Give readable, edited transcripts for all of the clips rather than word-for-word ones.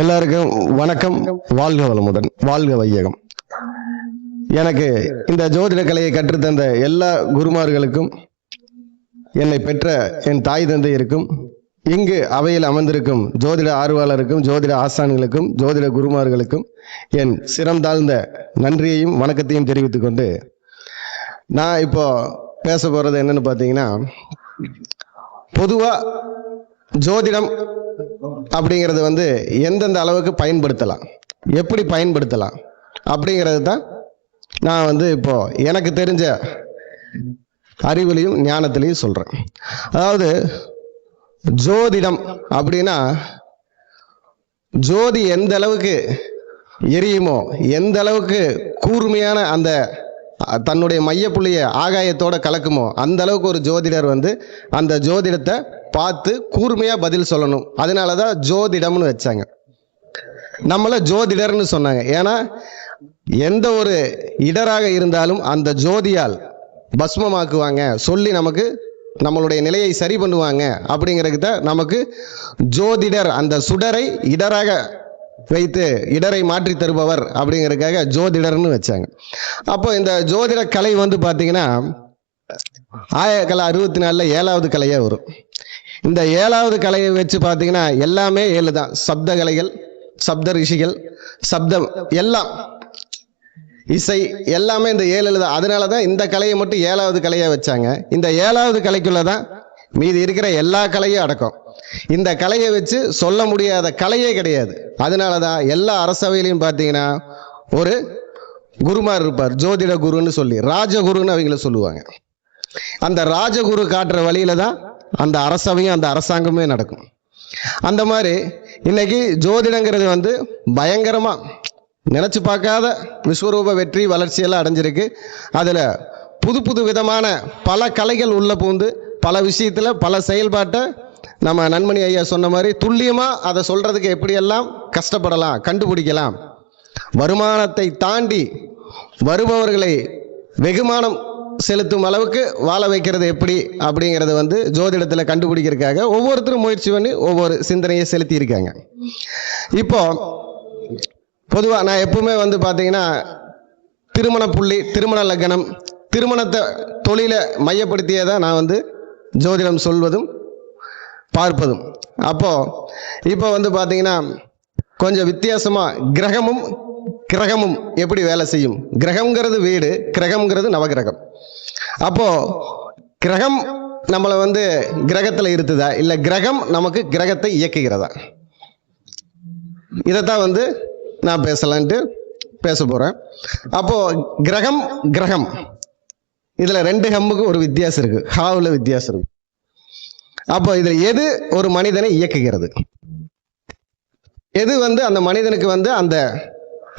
எல்லாருக்கும் வணக்கம். வாழ்க வளமுடன், வாழ்க வையகம். எனக்கு இந்த ஜோதிட கலையை கற்றுத்தந்த எல்லா குருமார்களுக்கும், என்னை பெற்ற என் தாய் தந்தையருக்கும், இங்கு அவையில் அமர்ந்திருக்கும் ஜோதிட ஆர்வலருக்கும், ஜோதிட ஆசான்களுக்கும், ஜோதிட குருமார்களுக்கும் என் சிரம் தாழ்ந்த நன்றியையும் வணக்கத்தையும் தெரிவித்துக் கொண்டு, நான் இப்போ பேச போறது என்னன்னு பார்த்தீங்கன்னா, பொதுவா ஜோதிடம் அப்படிங்கிறது எந்தெந்த அளவுக்கு பயன்படுத்தலாம், எப்படி பயன்படுத்தலாம் அப்படிங்கிறது தான் நான் இப்போ எனக்கு தெரிஞ்ச அறிவுலையும் ஞானத்திலையும் சொல்றேன். அதாவது ஜோதிடம் அப்படின்னா, ஜோதி எந்த அளவுக்கு எரியுமோ, எந்த அளவுக்கு கூர்மையான அந்த தன்னுடைய மையப்புள்ளிய ஆகாயத்தோட கலக்குமோ, அந்த அளவுக்கு ஒரு ஜோதிடர் அந்த ஜோதிடத்தை பார்த்து கூர்மையா பதில் சொல்லணும். அதனாலதான் ஜோதிடம்னு வச்சாங்க. நம்மள ஜோதிடர்னு சொன்னாங்க. ஏன்னா எந்த ஒரு இடராக இருந்தாலும் அந்த ஜோதியால் பஸ்மமாக்குவாங்க, சொல்லி நமக்கு நம்மளுடைய நிலையை சரி பண்ணுவாங்க. அப்படிங்கிறதுக்கு தான் நமக்கு ஜோதிடர், அந்த சுடரை இடராக வைத்து இடரை மாற்றி தருபவர் அப்படிங்கிறதுக்காக ஜோதிடர்னு வச்சாங்க. அப்போ இந்த ஜோதிட கலை பார்த்தீங்கன்னா 1964 7வது கலையா வரும். இந்த 7வது கலையை வச்சு பார்த்தீங்கன்னா எல்லாமே 7 தான். சப்த கலைகள், சப்த ரிஷிகள், சப்தம் எல்லாம், இசை எல்லாமே இந்த 7 தான். அதனால தான் இந்த கலையை மட்டும் 7வது கலையா வச்சாங்க. இந்த 7வது கலைக்குள்ளதான் மீதி இருக்கிற எல்லா கலையும் அடக்கம். இந்த கலையை வச்சு சொல்ல முடியாத கலையே கிடையாது. அதனாலதான் எல்லா அரசவையிலையும் பார்த்தீங்கன்னா ஒரு குருமார் இருப்பார், ஜோதிட குருன்னு சொல்லி, ராஜகுருன்னு அவங்கள சொல்லுவாங்க. அந்த ராஜகுரு காட்டுற வழியில தான் அந்த அரசவையும் அந்த அரசாங்கமே நடக்கும். அந்த மாதிரி இன்னைக்கு ஜோதிடங்கிறது பயங்கரமா நினைச்சு பார்க்காத விஸ்வரூப வெற்றி வளர்ச்சியெல்லாம் அடைஞ்சிருக்கு. அதுல புது புது விதமான பல கலைகள் உள்ள பூந்து பல விஷயத்துல பல செயல்பாட்டை நம்ம நன்மணி ஐயா சொன்ன மாதிரி துல்லியமா அதை சொல்றதுக்கு எப்படியெல்லாம் கஷ்டப்படலாம், கண்டுபிடிக்கலாம். வருமானத்தை தாண்டி வருபவர்களை வெகுமானம் செலுத்தும் அளவுக்கு வாழ வைக்கிறது எப்படி அப்படிங்கிறது ஜோதிடத்தில் கண்டுபிடிக்கிறதுக்காக ஒவ்வொருத்தரும் முயற்சி பண்ணி ஒவ்வொரு சிந்தனையை செலுத்தி இருக்காங்க. இப்போ பொதுவாக நான் எப்பவுமே பார்த்தீங்கன்னா திருமண புள்ளி, திருமண லக்னம், திருமணத்தை தொழிலை மையப்படுத்தியே தான் நான் ஜோதிடம் சொல்வதும் பார்ப்பதும். அப்போ இப்போ பார்த்தீங்கன்னா கொஞ்சம் வித்தியாசமா கிரகமும் கிரகமும் எப்படி வேலை செய்யும். கிரகம்ங்கிறது வீடு, கிரகம்ங்கிறது நவகிரகம். அப்போ கிரகம் நம்மளை கிரகத்தில் இருத்துதா, இல்லை கிரகம் நமக்கு கிரகத்தை இயக்குகிறதா, இதைத்தான் நான் பேசலான்ட்டு பேச போறேன். அப்போ கிரகம் கிரகம் இதுல 2 ஹம்முக்கு ஒரு வித்தியாசம் இருக்கு, ஹாவுல வித்தியாசம் இருக்கு. அப்போ இதுல எது ஒரு மனிதனை இயக்குகிறது, எது அந்த மனிதனுக்கு அந்த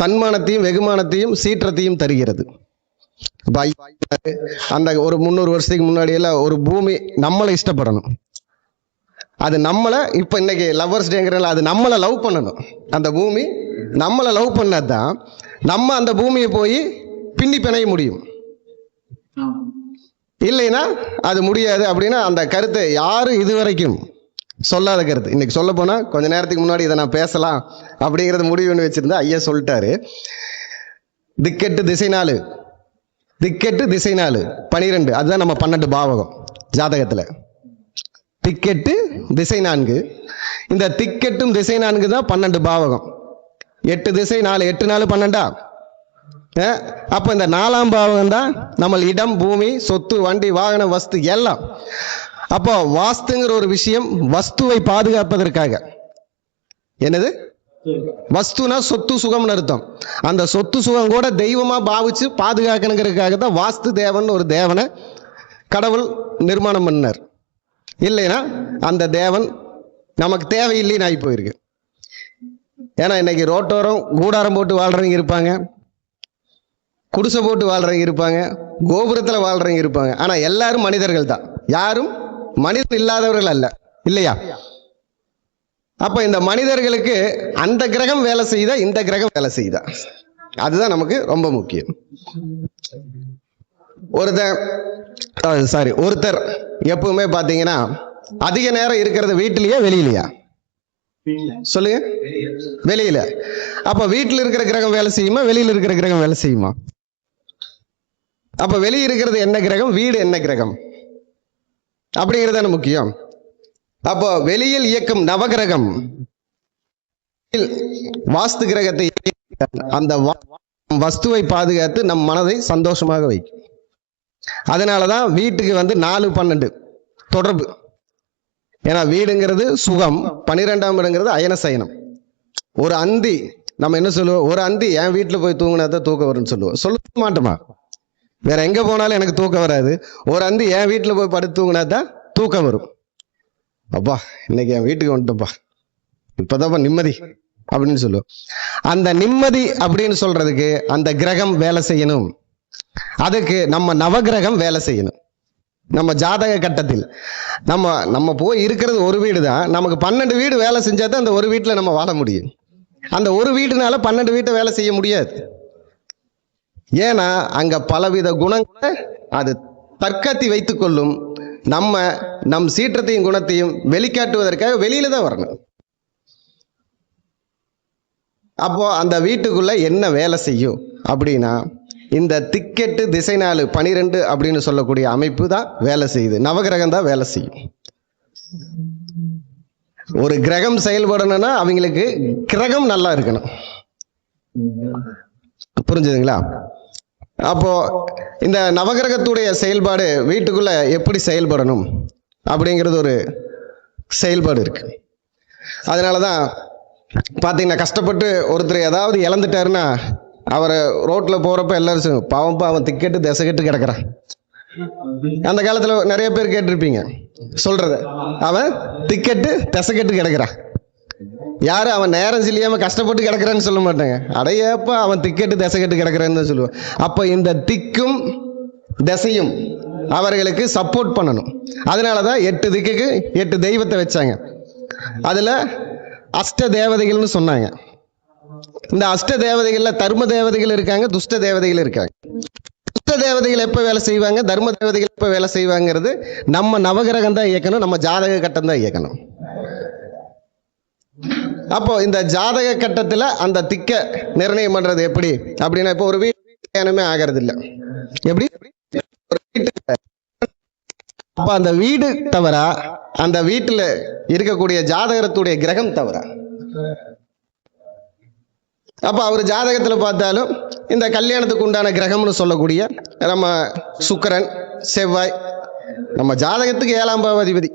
தன்மானத்தையும் வெகுமானத்தையும் சீற்றத்தையும் தருகிறது. அந்த ஒரு 300 வருஷத்துக்கு முன்னாடி எல்லாம் ஒரு பூமி நம்மளை இஷ்டப்படணும், அது நம்மளை, இப்ப இன்னைக்கு லவ்வர்ஸ் டேங்கிறனால அது நம்மளை லவ் பண்ணணும். அந்த பூமி நம்மளை லவ் பண்ணாதான் நம்ம அந்த பூமியை போய் பின்னி பிணைய முடியும். இல்லைன்னா அது முடியாது. அப்படின்னா அந்த கருத்தை யாரும் இதுவரைக்கும் சொல்லாத கருத்து இன்னைக்கு சொல்ல போனா, கொஞ்ச நேரத்துக்கு முன்னாடி இதை நான் பேசலாம் அப்படிங்கறது முடிவு பண்ணி வச்சிருந்தா ஐயா சொல்லிட்டாரு. திக்கெட்டு திசை 4, திக்கெட்டு திசை 4 12, அதுதான் நம்ம 12 பாவகம் ஜாதகத்துல. திக்கெட்டு திசை 4, இந்த திக்கெட்டும் திசை 4 தான் 12 பாவகம். 8 திசை 4, 8 4 12. அப்ப இந்த 4ஆம் பாவகம் தான் நம்ம இடம், பூமி, சொத்து, வண்டி, வாகனம், வஸ்து எல்லாம். அப்போ வாஸ்துங்கிற ஒரு விஷயம் வஸ்துவை பாதுகாப்பதற்காக. என்னது வஸ்துனா சொத்து சுகம்னு அர்த்தம். அந்த சொத்து சுகம் கூட தெய்வமா பாவிச்சு பாதுகாக்கணுங்கிறதுக்காக தான் வாஸ்து தேவன் ஒரு தேவனை கடவுள் நிர்மாணம் பண்ணார். இல்லைன்னா அந்த தேவன் நமக்கு தேவையில்லைன்னு ஆகி போயிருக்கு. ஏன்னா இன்னைக்கு ரோட்டோரம் கூடாரம் போட்டு வாழ்றவங்க இருப்பாங்க, குடிசை போட்டு வாழ்றவங்க இருப்பாங்க, கோபுரத்துல வாழ்றவங்க இருப்பாங்க. ஆனா எல்லாரும் மனிதர்கள் தான், யாரும் மனிதன் இல்லாதவர்கள் அல்ல, இல்லையா? அப்ப இந்த மனிதர்களுக்கு அந்த கிரகம் வேலை செய்தா, இந்த கிரகம் வேலை செய்தா, அதுதான் நமக்கு ரொம்ப முக்கியம். ஒருத்தர் எப்பவுமே பாத்தீங்கன்னா அதிக நேரம் இருக்கிறது வீட்டிலேயே வெளியிலையா? சொல்லுங்க. வெளியில. அப்ப வீட்டுல இருக்கிற கிரகம் வேலை செய்யுமா, வெளியில இருக்கிற கிரகம் வேலை செய்யுமா? அப்ப வெளியே இருக்கிறது என்ன கிரகம், வீடு என்ன கிரகம் அப்படிங்கிறது முக்கியம். அப்போ வெளியில் இயக்கும் நவகிரகம் வாஸ்து கிரகத்தை அந்த வஸ்துவை பாதுகாத்து நம் மனதை சந்தோஷமாக வைக்கும். அதனாலதான் வீட்டுக்கு 4-12 தொடர்பு. ஏன்னா வீடுங்கிறது சுகம், 12ஆம் இடங்கிறது அயனசயனம். ஒரு அந்தி நம்ம என்ன சொல்லுவோம், ஒரு அந்தி என் வீட்டுல போய் தூங்கினாதான் தூக்கம் வரும்னு சொல்லுவோம். சொல்ல மாட்டோமா? வேற எங்க போனாலும் எனக்கு தூக்கம் வராது, ஒரு அந்தி என் வீட்டுல போய் படுத்து தூங்கினாதான் தூக்கம் வரும். அப்பா இன்னைக்கு என் வீட்டுக்கு வந்துட்டோம்ப்பா, இப்பதான் நிம்மதி அப்படின்னு சொல்லுவோம். அந்த நிம்மதி அப்படின்னு சொல்றதுக்கு அந்த கிரகம் வேலை செய்யணும். அதுக்கு நம்ம நவகிரகம் வேலை செய்யணும். நம்ம ஜாதக கட்டத்தில் நம்ம போய் இருக்கிறது ஒரு வீடு தான், நமக்கு 12 வீடு வேலை செஞ்சாதான் அந்த ஒரு வீட்டுல நம்ம வாழ முடியும். அந்த ஒரு வீடுனால 12 வீட்டை வேலை செய்ய முடியாது. ஏன்னா அங்க பலவித குணங்களை அது தற்காத்தி வைத்துக் கொள்ளும். நம் சீற்றத்தையும் குணத்தையும் வெளிக்காட்டுவதற்காக வெளியில தான் வரணும். அப்போ அந்த வீட்டுக்குள்ள என்ன வேலை செய்யும் அப்படின்னா, இந்த திக்கெட்டு திசை 4 12 அப்படின்னு சொல்லக்கூடிய அமைப்பு தான் வேலை செய்யுது. நவகிரகம் தான் வேலை செய்யும். ஒரு கிரகம் செயல்படணும்னா அவங்களுக்கு கிரகம் நல்லா இருக்கணும். புரிஞ்சுதுங்களா? அப்போ இந்த நவகிரகத்துடைய செயல்பாடு வீட்டுக்குள்ள எப்படி செயல்படணும் அப்படிங்கிறது ஒரு செயல்பாடு இருக்கு. அதனாலதான் பாத்தீங்கன்னா, கஷ்டப்பட்டு ஒருத்தர் ஏதாவது இழந்துட்டாருன்னா அவரை ரோட்ல போறப்ப எல்லாரும் பாவம்பா அவன் திக்கெட்டு திசைக்கெட்டு கிடக்குறான். அந்த காலத்துல நிறைய பேர் கேட்டிருப்பீங்க சொல்றத, அவன் திக்கெட்டு திசைக்கெட்டு கிடக்குறான். யாரு அவன் நேரம் செய்யாம கஷ்டப்பட்டு கிடக்குறான்னு சொல்ல மாட்டாங்க. அடையப்பா அவன் திக்கெட்டு திசைக்கெட்டு கிடக்குறான்னு சொல்லுவான். அப்ப இந்த திக்கும் திசையும் அவர்களுக்கு சப்போர்ட் பண்ணணும். அதனாலதான் 8 திக்குக்கு 8 தெய்வத்தை வச்சாங்க. அதுல அஷ்ட தேவதைகள்னு சொன்னாங்க. இந்த அஷ்ட தேவதைகள்ல தர்ம தேவதைகள் இருக்காங்க, துஷ்ட தேவதைகள் இருக்காங்க. துஷ்ட தேவதைகள் எப்ப வேலை செய்வாங்க, தர்ம தேவதைகள் எப்ப வேலை செய்வாங்கிறது நம்ம நவகிரகம் தான் இயக்கணும், நம்ம ஜாதக கட்டம் தான் இயக்கணும். அப்போ இந்த ஜாதக கட்டத்துல அந்த திக்க நிர்ணயம் பண்றது எப்படி அப்படின்னா, இப்போ ஒரு வீட்டு ஆகிறது இல்லை. எப்படி அப்ப அந்த வீடு தவறா, அந்த வீட்டுல இருக்கக்கூடிய ஜாதகத்துடைய கிரகம் தவறா? அப்ப அவர் ஜாதகத்துல பார்த்தாலும் இந்த கல்யாணத்துக்கு உண்டான கிரகம்னு சொல்லக்கூடிய நம்ம சுக்கிரன், செவ்வாய், நம்ம ஜாதகத்துக்கு 7ஆம் பாவாதிபதி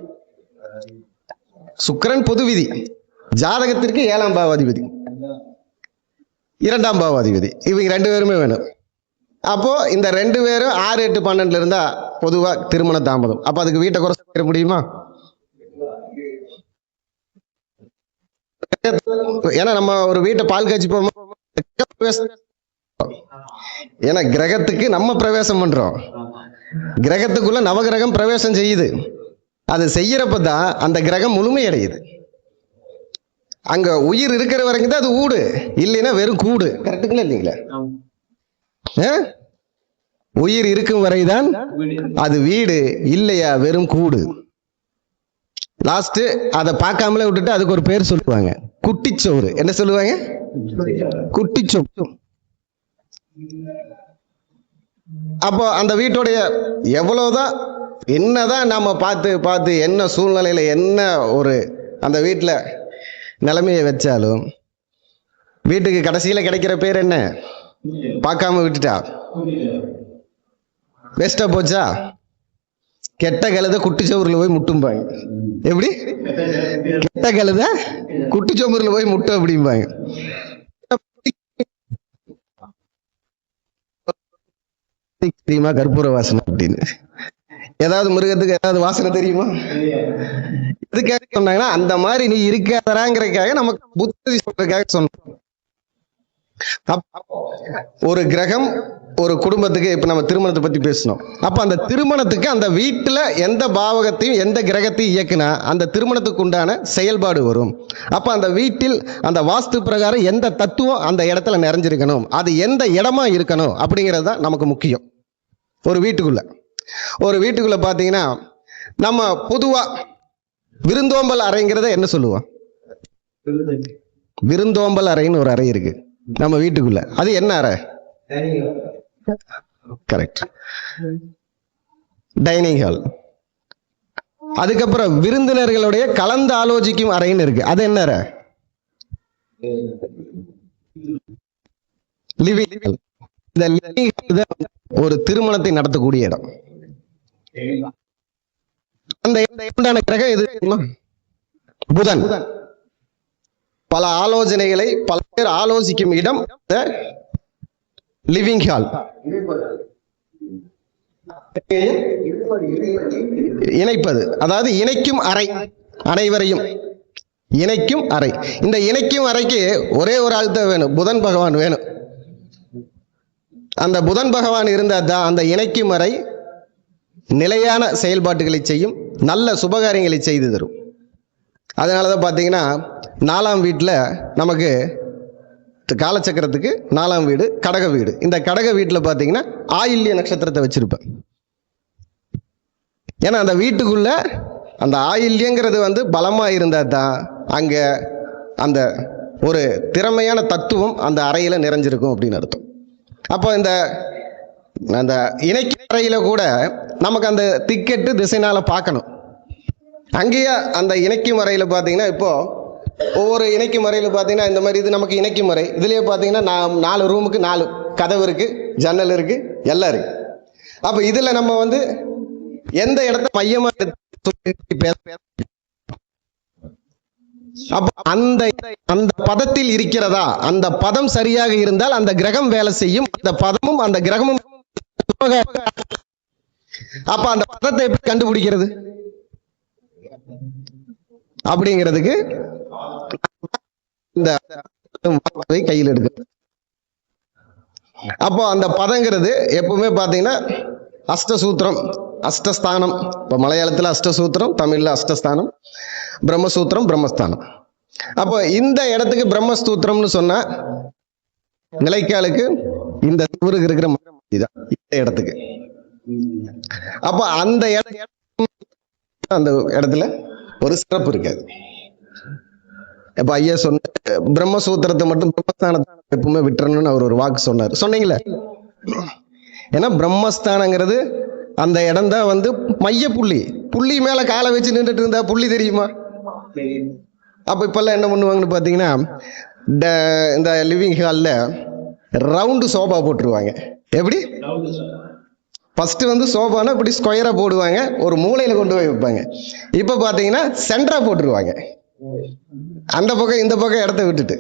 சுக்கிரன் பொது விதி, ஜாதகத்திற்கு 7ஆம் பாவாதிபதி, 2ஆம் பாவாதிபதி, இவங்க 2 பேருமே வேணும். அப்போ இந்த 2 பேரும் 6, 8, 12 இருந்தா பொதுவா திருமண தாமதம். அப்ப அதுக்கு வீட்டை குறை செய்ய முடியுமா? ஏன்னா நம்ம ஒரு வீட்டை பால் காய்ச்சி போவோம், ஏன்னா கிரகத்துக்கு நம்ம பிரவேசம் பண்றோம். கிரகத்துக்குள்ள நவகிரகம் பிரவேசம் செய்யுது. அது செய்யறப்பதான் அந்த கிரகம் முழுமையடையுது. அங்க உயிர் இருக்கிற வரைக்கும் தான் அது ஊடு, இல்லைன்னா வெறும் கூடு. கரெக்டுங்களா இல்லைங்களா? உயிர் இருக்கும் வரைதான் அது வீடு, இல்லையா வெறும் கூடு. லாஸ்ட் அதை பார்க்காமலே விட்டுட்டு அதுக்கு ஒரு பேர் சொல்லுவாங்க, குட்டிச்சோறு. என்ன சொல்லுவாங்க? குட்டிச்சோறு. அப்போ அந்த வீட்டுடைய எவ்வளவுதான் என்னதான் நாம பார்த்து பார்த்து என்ன சூழ்நிலையில என்ன ஒரு அந்த வீட்டுல நிலைமையை வச்சாலும் வீட்டுக்கு கடைசியில கிடைக்கிற பேர் என்ன? பார்க்காம விட்டுட்டா வேஸ்டா போச்சா? கெட்ட கழுத குட்டிச்சோறுல போய் முட்டும்பாங்க. எப்படி? கெட்ட கழுத குட்டிச்சோறுல போய் முட்டும் அப்படிம்பாங்க. தெரியுமா கற்பூர வாசனை அப்படின்னு? ஏதாவது மிருகத்துக்கு ஏதாவது வாசனை தெரியுமா? எதுக்காக சொன்னாங்கன்னா, அந்த மாதிரி நீ இருக்காதராங்கிறதுக்காக நமக்கு புத்தி சொல்றதுக்காக சொன்னோம். ஒரு கிரகம் ஒரு குடும்பத்துக்கு, இப்ப நம்ம திருமணத்தை பத்தி பேசணும். அப்ப அந்த திருமணத்துக்கு அந்த வீட்டுல எந்த பாவகத்தையும் எந்த கிரகத்தையும் இயக்குனா அந்த திருமணத்துக்கு உண்டான செயல்பாடு வரும். அப்ப அந்த வீட்டில் அந்த வாஸ்து பிரகாரம் எந்த தத்துவம் அந்த இடத்துல நிறைஞ்சிருக்கணும், அது எந்த இடமா இருக்கணும் அப்படிங்கிறது தான் நமக்கு முக்கியம். ஒரு வீட்டுக்குள்ள பாத்தீங்கன்னா நம்ம பொதுவா விருந்தோம்பல் அறைங்கிறத என்ன சொல்லுவோம்? விருந்தோம்பல் அறைன்னு ஒரு அறை இருக்கு நம்ம வீட்டுக்குள்ள. அது என்ன அறை? Correct, dining hall. அதுக்கப்புறம் விருந்தினர்களுடைய கலந்து ஆலோசிக்கும் அறைன்னு இருக்கு. அது என்ன அறை? Living hall. இந்த லிவிங் ஹால் தான் ஒரு திருமணத்தை நடத்தக்கூடிய இடம். அந்த உண்டான கிரகம் எது தெரியுமா? புதன். பல ஆலோசனைகளை பல பேர் ஆலோசிக்கும் இடம் லிவிங் ஹால். இணைப்பது, அதாவது இணைக்கும் அறை, அனைவரையும் இணைக்கும் அறை. இந்த இணைக்கும் அறைக்கு ஒரே ஒரு ஆள் தான் வேணும், புதன் பகவான் வேணும். அந்த புதன் பகவான் இருந்தால் தான் அந்த இணைக்கும் அறை நிலையான செயல்பாட்டுகளை செய்யும், நல்ல சுபகாரியங்களை செய்து தரும். அதனாலதான் பார்த்தீங்கன்னா 4ஆம் வீட்டில் நமக்கு காலச்சக்கரத்துக்கு 4ஆம் வீடு கடக வீடு. இந்த கடக வீட்டில் பார்த்தீங்கன்னா ஆயில்ய நட்சத்திரத்தை வச்சிருப்பேன். ஏன்னா அந்த வீட்டுக்குள்ள அந்த ஆயில்யங்கிறது வந்து பலமா இருந்தா தான் அங்க அந்த ஒரு திறமையான தத்துவம் அந்த அறையில நிறைஞ்சிருக்கும் அப்படின்னு அர்த்தம். அப்போ இந்த அந்த இணைக்கு அறையில கூட நமக்கு அந்த திக்கெட்டு திசைனால பார்க்கணும். அங்கேயே அந்த இணைக்கும் அறையில பார்த்தீங்கன்னா இப்போ ஒவ்வொரு இணைக்கும் முறையில் பார்த்தீங்கன்னா இந்த மாதிரி இது நமக்கு இணைக்கும் முறை. இதுலேயே பார்த்தீங்கன்னா 4 ரூமுக்கு 4 கதவு இருக்கு, ஜன்னல் இருக்கு, எல்லாம் இருக்கு. அப்போ இதில் நம்ம வந்து எந்த இடத்த மையமா அப்ப அந்த அந்த பதத்தில் இருக்கிறதா, அந்த பதம் சரியாக இருந்தால் அந்த கிரகம் வேலை செய்யும், அந்த பதமும் அந்த கிரகமும். அப்ப அந்த பதத்தை எப்படி கண்டுபிடிக்கிறது அப்படிங்கிறதுக்கு இந்த கையில் எடுக்க. அப்போ அந்த பதங்கிறது எப்பவுமே பாத்தீங்கன்னா அஷ்டசூத்திரம், அஷ்டஸ்தானம். இப்ப மலையாளத்துல அஷ்டசூத்திரம், தமிழ்ல அஷ்டஸ்தானம், பிரம்மசூத்திரம், பிரம்மஸ்தானம். அப்போ இந்த இடத்துக்கு பிரம்மசூத்திரம்னு சொன்னா நிலைக்காலுக்கு இந்த ஊருக்கு இருக்கிற இந்த இடத்துக்கு. அப்ப அந்த அந்த இடத்துல ஒரு சிறப்பு இருக்காது. இப்ப ஐயா சொன்ன பிரம்மசூத்திரத்தை மட்டும் பிரம்மஸ்தானத்தை எப்பவுமே விட்டுறணும்னு அவர் ஒரு வாக்கு சொன்னார், சொன்னீங்களே. ஏன்னா பிரம்மஸ்தானங்கிறது அந்த இடம் தான் வந்து மைய புள்ளி. புள்ளி மேல காலை வச்சு நின்றுட்டு இருந்தா புள்ளி தெரியுமா? அப்ப இப்பெல்லாம் என்ன பண்ணுவாங்கன்னு பாத்தீங்கன்னா இந்த லிவிங் ஹால்ல ரவுண்டு சோபா போட்டுருவாங்க. எப்படி? ஃபர்ஸ்ட் வந்து சோபானா இப்படி ஸ்கொயரா போடுவாங்க, ஒரு மூலையில கொண்டு போய் வைப்பாங்க. இப்ப பாத்தீங்கன்னா சென்டரா போட்டுருவாங்க, அந்த பக்கம் இந்த பக்கம் இடத்த விட்டுட்டு.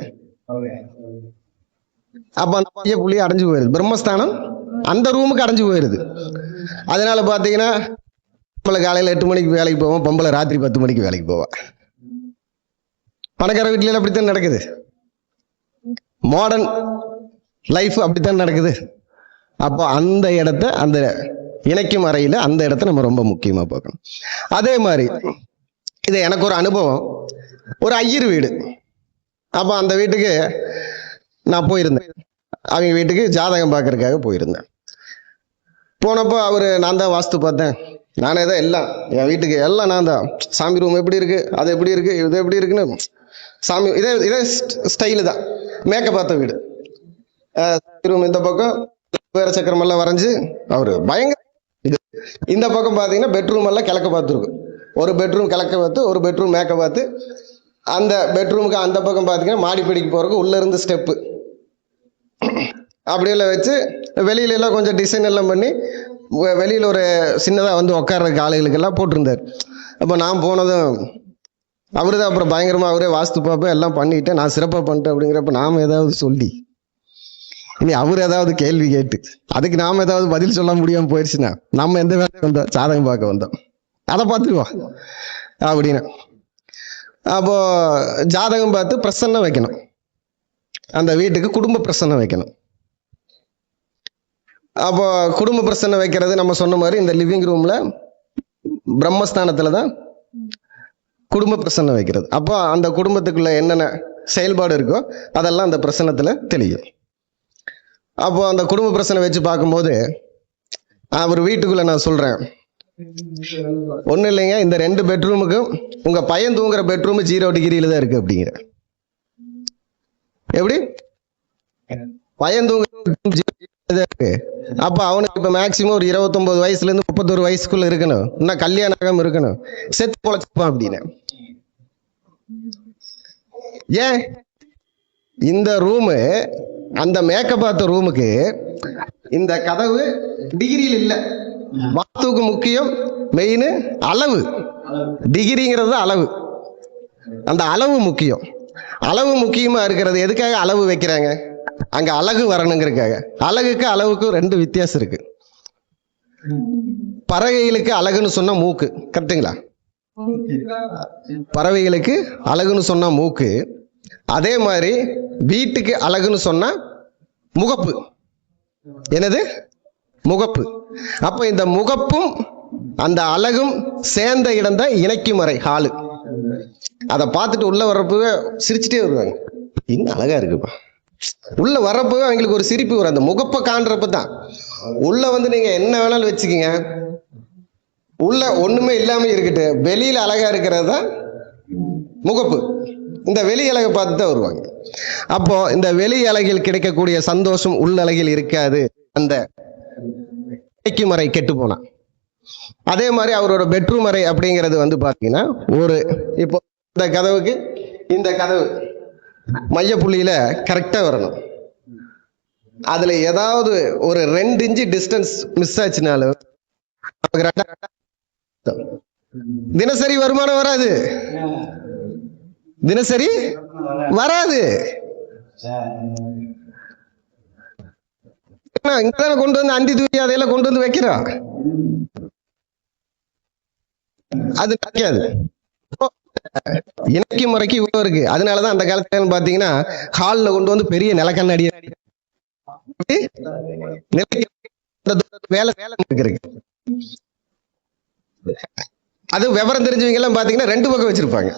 அப்ப அந்த மைய புள்ளி அடைஞ்சு போயிருது, பிரம்மஸ்தானம் அந்த ரூமுக்கு அடைஞ்சு போயிருது. அதனால பாத்தீங்கன்னா பொம்பளை காலையில 8 மணிக்கு வேலைக்கு போவோம், பொம்பளை ராத்திரி 10 மணிக்கு வேலைக்கு போவோம். பணக்கார வீட்ல அப்படித்தான் நடக்குது, மாடர்ன் லைஃப் அப்படித்தான் நடக்குது. அப்போ அந்த இடத்த, அந்த இணைக்கும் அறையில அந்த இடத்த நம்ம ரொம்ப முக்கியமா பார்க்கணும். அதே மாதிரி இது எனக்கு ஒரு அனுபவம், ஒரு ஐயர் வீடு. அப்போ அந்த வீட்டுக்கு நான் போயிருந்தேன், அவங்க வீட்டுக்கு ஜாதகம் பார்க்கறதுக்காக போயிருந்தேன். போனப்போ நான் தான் வாஸ்து பார்த்தேன், நானே தான் எல்லாம், என் வீட்டுக்கு எல்லாம் நான் தான். சாமி ரூம் எப்படி இருக்கு, அது எப்படி இருக்கு, இது எப்படி இருக்குன்னு சாமி இதே ஸ்டைலு தான். மேக்கப் பார்த்த வீடு. ரூம் இந்த பக்கம் வேற சக்கரம் எல்லாம் வரைஞ்சு அவரு பயங்கர இது. இந்த பக்கம் பாத்தீங்கன்னா பெட்ரூம் எல்லாம் கிழக்க பார்த்துருக்கும். ஒரு பெட்ரூம் கிழக்க பார்த்து, ஒரு பெட்ரூம் மேக்க பார்த்து. அந்த பெட்ரூமுக்கு அந்த பக்கம் பாத்தீங்கன்னா மாடிப்படிக்கு போறதுக்கு உள்ள இருந்து ஸ்டெப்பு அப்படியெல்லாம் வச்சு வெளியில எல்லாம் கொஞ்சம் டிசைன் எல்லாம் பண்ணி வெளியில ஒரு சின்னதா வந்து உட்கார்றதுக்கு ஆளுகளுக்கு எல்லாம் போட்டிருந்தாரு. அப்ப நான் போனதும் அவருதான் அப்புறம் பயங்கரமா அவரே வாஸ்து பார்ப்பேன் எல்லாம் பண்ணிட்டு நான் சிறப்பா பண்ணிட்டேன். அப்படிங்கிறப்ப நாம ஏதாவது சொல்லி இனி அவர் ஏதாவது கேள்வி கேட்டு அதுக்கு நாம ஏதாவது பதில் சொல்ல முடியாம போயிடுச்சுன்னா நம்ம எந்த வேலை வந்தோம், ஜாதகம் பார்க்க வந்தோம், அதை பார்த்துக்குவோம் அப்படின்னு. அப்போ ஜாதகம் பார்த்து பிரசன்னம் வைக்கணும், அந்த வீட்டுக்கு குடும்ப பிரசன்னம் வைக்கணும். அப்போ குடும்ப பிரசன்னம் வைக்கிறது நம்ம சொன்ன மாதிரி இந்த லிவிங் ரூம்ல பிரம்மஸ்தானத்துல தான் குடும்ப பிரசன்னம் வைக்கிறது. அப்போ அந்த குடும்பத்துக்குள்ள என்னென்ன செயல்பாடு இருக்கோ அதெல்லாம் அந்த பிரசன்னத்துல தெரியும். அப்போ அந்த குடும்ப பிரச்சனை வச்சு பார்க்கும்போது அவர் வீட்டுக்குள்ள நான் சொல்றேன், ஒன்றும் இல்லைங்க, இந்த 2 பெட்ரூமுக்கும் உங்க பையன் தூங்குற பெட்ரூம் 0 டிகிரியில தான் இருக்கு அப்படிங்கிற. எப்படி பயந்தூங்க. அப்ப அவனுக்கு இப்ப மேக்சிமம் ஒரு 29 வயசுல இருந்து 31 வயசுக்குள்ள இருக்கணும், இன்னும் கல்யாணம் இருக்கணும், செத்து பொழைச்சுப்பான் அப்படின்னு. ஏன் இந்த ரூமு, அந்த மேக்கப் பார்த்த ரூமுக்கு இந்த கதவு டிகிரியில் இல்ல. வாஸ்துக்கு முக்கியம் மெயின் அளவு. டிகிரிங்கிறது அளவு, அந்த அளவு முக்கியம். அளவு முக்கியமா இருக்கிறது. எதுக்காக அளவு வைக்கிறாங்க? அங்க அழகு வரணுங்கிறதுக்காக. அழகுக்கு அளவுக்கு 2 வித்தியாசம் இருக்கு. பறவைகளுக்கு அழகுன்னு சொன்னா மூக்கு, கரெக்டுங்களா? பறவைகளுக்கு அழகுன்னு சொன்னா மூக்கு. அதே மாதிரி வீட்டுக்கு அழகுன்னு சொன்னா முகப்பு. என்னது? முகப்பு. அப்ப இந்த முகப்பும் அந்த அழகும் சேர்ந்த இடம் தான் இணைக்கும் அறை, ஹாலு. அதை பார்த்துட்டு உள்ள வர்றப்பவே சிரிச்சுட்டே வருவாங்க, இன்னும் அழகா இருக்குப்பா. உள்ள வர்றப்பவே அவங்களுக்கு ஒரு சிரிப்பு வரும், அந்த முகப்பை காண்றப்ப தான். உள்ள வந்து நீங்க என்ன வேணாலும் வச்சுக்கீங்க, உள்ள ஒண்ணுமே இல்லாம இருக்கட்டு, வெளியில அழகா இருக்கிறது தான் முகப்பு. இந்த வெளி அழகை பார்த்து தான் வருவாங்க. அப்போ இந்த வெளி அழகில் கிடைக்கக்கூடிய சந்தோஷம் உள் அழகில் இருக்காது. அந்த மறை கெட்டு போனா. அதே மாதிரி அவரோட பெட்ரூம் அறை அப்படிங்கிறது வந்து பாத்தீங்கன்னா, ஒரு இப்போ இந்த கதவுக்கு இந்த கதவு மையப்புள்ளியில கரெக்டா வரணும். அதுல ஏதாவது ஒரு 2 இன்ச்சு டிஸ்டன்ஸ் மிஸ் ஆச்சுனாலும் தினசரி வருமானம் வராது, தினசரி வராது. இங்கதானே கொண்டு வந்து அந்தி தூக்கி அதையெல்லாம் கொண்டு வந்து வைக்கிறோம், அது கிடைக்காது. இணைக்கும் முறைக்கு இவ்வளவு இருக்கு. அதனாலதான் அந்த காலத்துல பாத்தீங்கன்னா ஹால்ல கொண்டு வந்து பெரிய நிலக்கண்ணாடி வேலை இருக்கு. அது விவரம் தெரிஞ்சவங்க எல்லாம் பாத்தீங்கன்னா 2 பக்கம் வச்சிருப்பாங்க.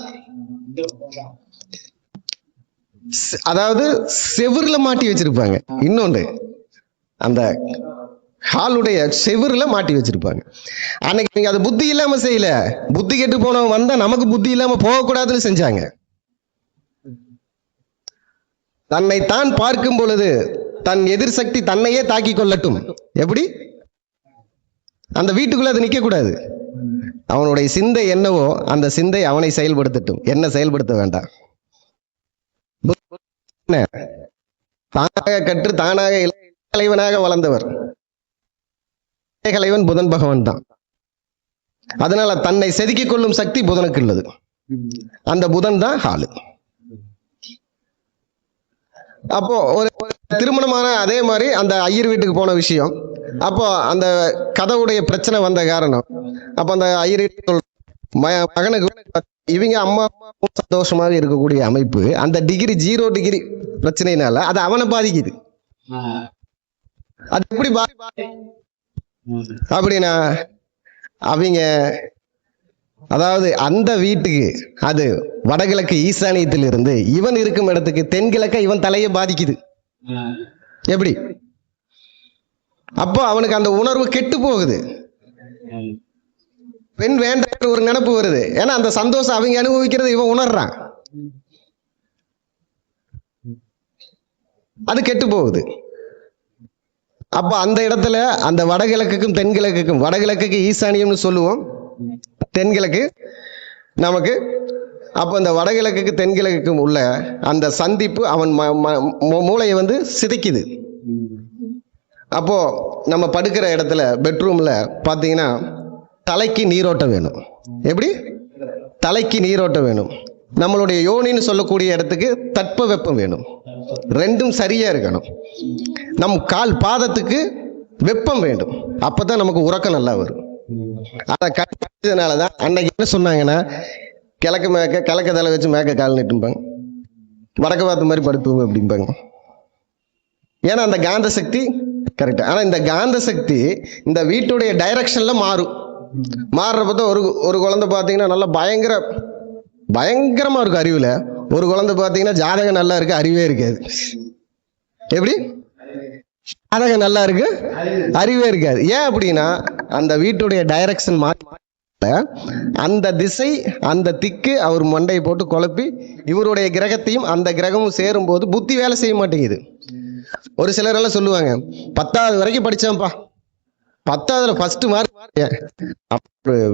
அதாவது செவுர்ல மாட்டி வச்சிருப்பாங்க. இன்னொன்று அந்த ஹாலுடைய செவுர்ல மாட்டி வச்சிருப்பாங்க. அன்னைக்கு நீங்க அது புத்தி இல்லாம செய்யல, புத்தி கெட்டு போனவன் வந்தா நமக்கு புத்தி இல்லாம போகக்கூடாதுன்னு செஞ்சாங்க. தன்னை தான் பார்க்கும் பொழுது தன் எதிர் சக்தி தன்னையே தாக்கி கொள்ளட்டும். எப்படி? அந்த வீட்டுக்குள்ள அது நிக்க கூடாது. அவனுடைய சிந்தை என்னவோ அந்த சிந்தை அவனை செயல்படுத்தட்டும், என்ன செயல்படுத்த வேண்டாம். தானாக கற்று தானாக தலைவனாக வளர்ந்தவர் தலைவன் புதன் பகவான் தான். அதனால தன்னை செதுக்கிக் கொள்ளும் சக்தி புதனுக்கு உள்ளது. அந்த புதன் தான் ஹாலு. அப்போ ஒரு திருமணமான அதே மாதிரி அந்த ஐயர் வீட்டுக்கு போன விஷயம். அப்போ அந்த கதவுடைய பிரச்சனை வந்த காரணம், அப்ப அந்த ஐயர் மகனுக்கு இவங்க அம்மா சந்தோஷமாக இருக்கக்கூடிய அமைப்பு, அந்த டிகிரி 0 டிகிரி பிரச்சனைனால அது அவனை பாதிக்குது. அது எப்படி அப்படின்னா, அவங்க அதாவது அந்த வீட்டுக்கு அது வடகிழக்கு ஈசானியத்தில் இருந்து இவன் இருக்கும் இடத்துக்கு தென்கிழக்க இவன் தலையை பாதிக்குது. எப்படி? அப்போ அவனுக்கு அந்த உணர்வு கெட்டு போகுது. பெண் வேண்டாம் ஒரு நினைப்பு வருது. ஏன்னா அந்த சந்தோஷம் அவங்க அனுபவிக்கிறது இவன் உணர்றான், அது கெட்டு போகுது. அப்ப அந்த இடத்துல அந்த வடகிழக்குக்கும் தென்கிழக்குக்கும், வடகிழக்குக்கு ஈசானியம்னு சொல்லுவோம், தென்கிழக்கு நமக்கு. அப்ப அந்த வடகிழக்குக்கு தென்கிழக்குக்கும் உள்ள அந்த சந்திப்பு அவன் மூளையை வந்து சிதைக்குது. அப்போ நம்ம படுக்கிற இடத்துல பெட்ரூம்ல பாத்தீங்கன்னா தலைக்கு நீரோட்டம் வேணும். எப்படி? தலைக்கு நீரோட்டம் வேணும். நம்மளுடைய யோனின்னு சொல்லக்கூடிய இடத்துக்கு தட்ப வெப்பம் வேணும். 2ம் சரியா இருக்கணும். நம் கால் பாதத்துக்கு வெப்பம் வேண்டும். அப்பதான் நமக்கு உறக்கம் நல்லா வரும். அதை கட்டினாலதான் அன்னைக்கு என்ன சொன்னாங்கன்னா, கிழக்கு மேக்க கிழக்க தலை வச்சு மேக்க கால் நிட்டும்பாங்க, வடக்கு பார்த்த மாதிரி படுத்துவோம் அப்படிம்பாங்க. ஏன்னா அந்த காந்த சக்தி கரெக்ட். ஆனா இந்த காந்த சக்தி இந்த வீட்டுடைய டைரக்ஷன்ல மாறும். மாறுறப்ப ஒரு குழந்தை பாத்தீங்கன்னா நல்லா பயங்கரமா இருக்கும் அறிவுல. ஒரு குழந்தை பாத்தீங்கன்னா ஜாதகம் நல்லா இருக்கு, அறிவே இருக்காது. எப்படி? ஜாதகம் நல்லா இருக்கு, அறிவே இருக்காது. ஏன் அப்படின்னா அந்த வீட்டுடைய டைரக்ஷன் மாறி அந்த திசை அந்த திக்கு அவர் மண்டையை போட்டு குழப்பி இவருடைய கிரகத்தையும் அந்த கிரகமும் சேரும் போது புத்தி வேலை செய்ய மாட்டேங்குது. ஒரு சிலர் எல்லாம் சொல்லுவாங்க, 10வது வரைக்கும் படிச்சான்ப்பா, 10வதுல ஃபர்ஸ்ட் மார்க்,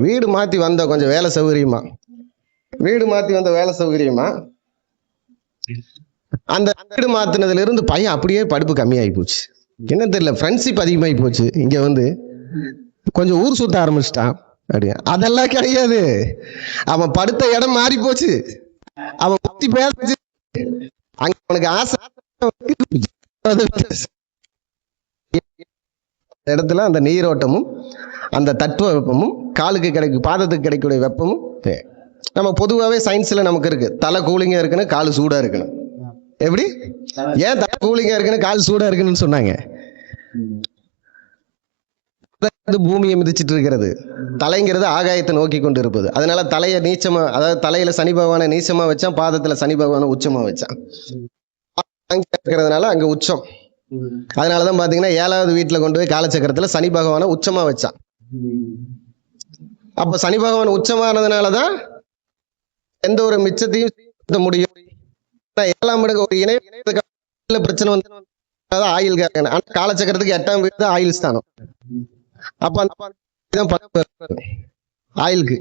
வீடு மாத்தி வந்த கொஞ்சம் வேலை சௌகரியமா, வீடு மாத்தி வந்த வேலை சௌகரியமா, அந்த வீடு மாத்தினதுல இருந்து பையன் அப்படியே படிப்பு கம்மியாகி போச்சு. என்ன தெரியல, ஃப்ரெண்ட்ஷிப் அதிகமாகி போச்சு. இங்க வந்து கொஞ்சம் ஊர் சுத்த ஆரம்பிச்சிட்டான். அப்படியா? அதெல்லாம் கிடையாது, அவன் படுத்த இடம் மாறி போச்சு, அவன் பத்தி பேச அங்க அவனுக்கு ஆசை இடத்துல அந்த நீரோட்டமும் அந்த தத்துவ வெப்பமும் காலுக்கு கிடைக்கும் பாதத்துக்கு கிடைக்கக்கூடிய வெப்பமும் நம்ம பொதுவாகவே சயின்ஸ்ல நமக்கு இருக்கு. தலை கூலிங்கா இருக்குன்னு காலு சூடா இருக்கணும். எப்படி? ஏன் தலை கூலிங்கா இருக்குன்னு கால் சூடா இருக்குன்னு சொன்னாங்க? பூமியை மிதிச்சிட்டு இருக்கிறது, தலைங்கிறது ஆகாயத்தை நோக்கி கொண்டு இருப்பது. அதனால தலையை நீச்சமா, அதாவது தலையில சனி பகவானை நீச்சமா வச்சான், பாதத்துல சனி பகவானை உச்சமா வச்சான். இருக்கிறதுனால அங்க உச்சம். அதனாலதான் பாத்தீங்கன்னா 7வது வீட்டுல கொண்டு போய் காலச்சக்கரத்துல சனி பகவானை உச்சமா வச்சான். அப்ப சனி பகவான் உச்சமானதுனாலதான் எந்த ஒரு மிச்சத்தையும் முடியும். 7ஆம் இடங்க ஒரு இணை பிரச்சனை வந்து ஆயுள் காலச்சக்கரத்துக்கு 8ஆம் வீடு தான் ஆயுள் ஸ்தானம். அப்ப ஆயுளுக்கு,